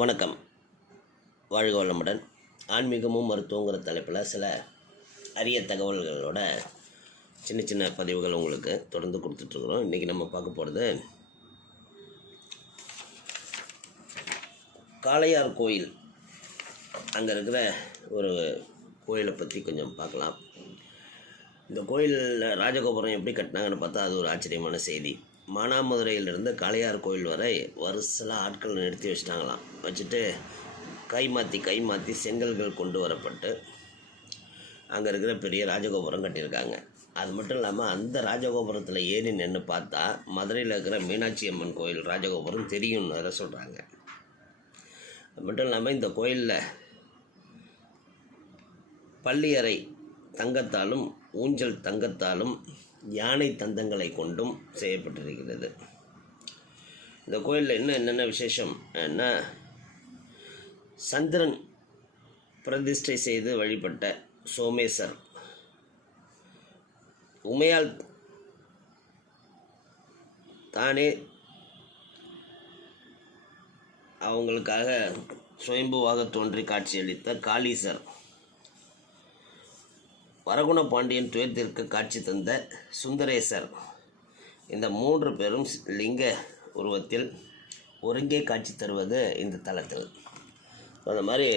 வணக்கம். வாழ்க வளமுடன். ஆன்மீகமும் மருத்துவங்கிற தலைப்பில் சில அரிய தகவல்களோட சின்ன சின்ன பதிவுகள் உங்களுக்கு தொடர்ந்து கொடுத்துட்ருக்குறோம். இன்றைக்கி நம்ம பார்க்க போகிறது காளையார் கோயில். அங்கே இருக்கிற ஒரு கோயிலை பற்றி கொஞ்சம் பார்க்கலாம். இந்த கோயிலில் ராஜகோபுரம் எப்படி கட்டினாங்கன்னு பார்த்தா அது ஒரு ஆச்சரியமான செய்தி. மானாமதுரையிலிருந்து காளையார் கோயில் வரை வரிசலாக ஆட்கள் நிறுத்தி வச்சிட்டாங்களாம். வச்சுட்டு கை மாற்றி கை மாற்றி செங்கல்கள் கொண்டு வரப்பட்டு அங்கே இருக்கிற பெரிய ராஜகோபுரம் கட்டியிருக்காங்க. அது மட்டும் இல்லாமல் அந்த ராஜகோபுரத்தில் ஏறி நின்று பார்த்தா மதுரையில் இருக்கிற மீனாட்சி அம்மன் கோயில் ராஜகோபுரம் தெரியும்னு வேறு சொல்கிறாங்க அது மட்டும் இல்லாமல் இந்த கோயிலில் பள்ளியறை தங்கத்தாலும் ஊஞ்சல் தங்கத்தாலும் யானை தந்தங்களை கொண்டும் செய்யப்பட்டிருக்கிறது. இந்த கோயிலில் இன்னும் என்னென்ன விசேஷம்? என்ன? சந்திரன் பிரதிஷ்டை செய்து வழிபட்ட சோமேசர் உமையால் தானே அவங்களுக்காக சுயம்புவாக தோன்றி காட்சியளித்த காளீசர் வரகுண பாண்டியன் துயரத்திற்கு காட்சி தந்த சுந்தரேசர். இந்த மூன்று பேரும் லிங்க உருவத்தில் ஒருங்கே காட்சி தருவது இந்த தலத்தில் அந்த மாதிரி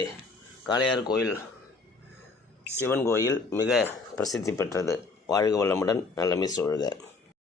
காளையார் கோயில் சிவன் கோயில் மிக பிரசித்தி பெற்றது. வாழ்க வளமுடன் நல்லமே சொல்க